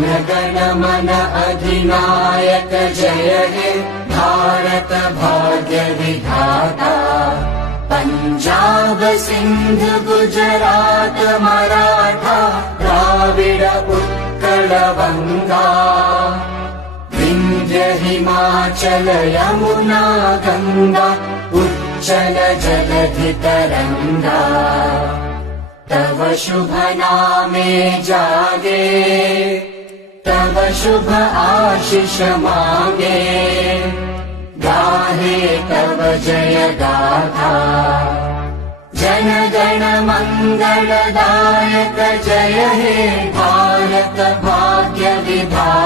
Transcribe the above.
गण मन अधिनायक जय हे भारत भाग्य विधाता। पंजाब सिंध गुजरात मराठा द्राविड उत्कल बंगा। विंध्य हिमाचल यमुना गंगा उच्चल जलधि तरंगा। तव शुभ नामे जागे तव शुभ आशीष मांगे। गाहे तव जय गाथा जन गण मंगलदायक जय हे भारत भाग्य विधाता।